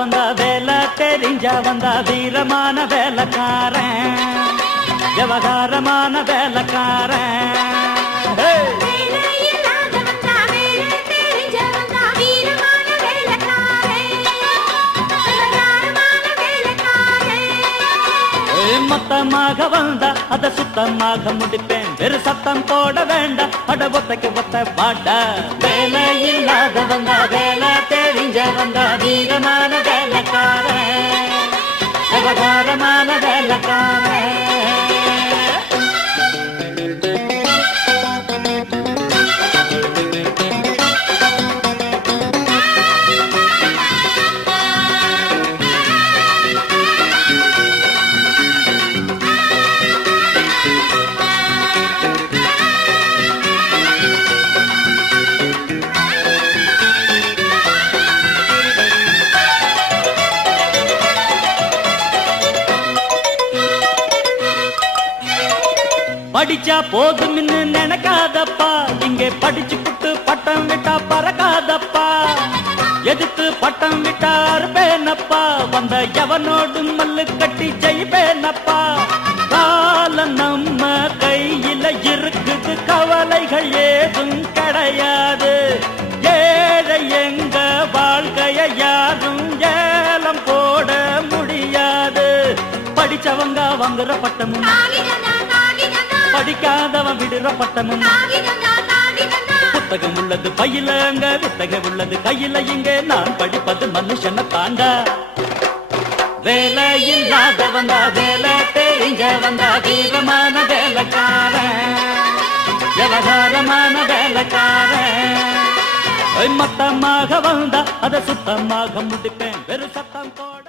வந்தா வேலை தெரிஞ்சா வந்தா வீரமான வேலைக்காரன், விவகாரமான வேலைக்காரன். மொத்தமாக வந்தா அத சுத்தமாக முடிப்பேன், வெறு சத்தம் போட வேண்டாம், அட ஒத்தைக்கு ஒத்த பாட்டா. வேலை இல்லாத வந்தா வேலை தெரிஞ்ச வந்தா வீரமான வேலைக்காரன், விவகாரமான வேலைக்காரன். படிச்சா போதும் நினைக்காதப்பா, இங்கே படிச்சு புட்டு பட்டம் விட்டா பறக்காதப்பா. எதுக்கு பட்டம் விட்டா அறுப்பேனப்பா, வந்த எவனோடு மல்லு கட்டி ஜெயிப்பேனப்பா. காலம் நம்ம கையில இருக்குது, கவலைகள் ஏதும் கிடையாது. ஏழை எங்க வாழ்க்கைய யாரும் ஏலம் போட முடியாது. படிச்சவங்க வாங்குற பட்டமும், படிக்காதவன் விடுற பட்டமும். புத்தகம் உள்ளது பையில அங்க, வித்தகம் உள்ளது கையில இங்கே. நான் படிப்பது மனுஷனை தாண்டா. வேலை இல்லாத வந்தா வேலை தெரிஞ்ச வந்தா வீரமான வேலைக்காரன், விவகாரமான வேலைக்காரன். மொத்தமாக வந்தா அதை சுத்தமாக முடிப்பேன், வெறு சத்தம் போட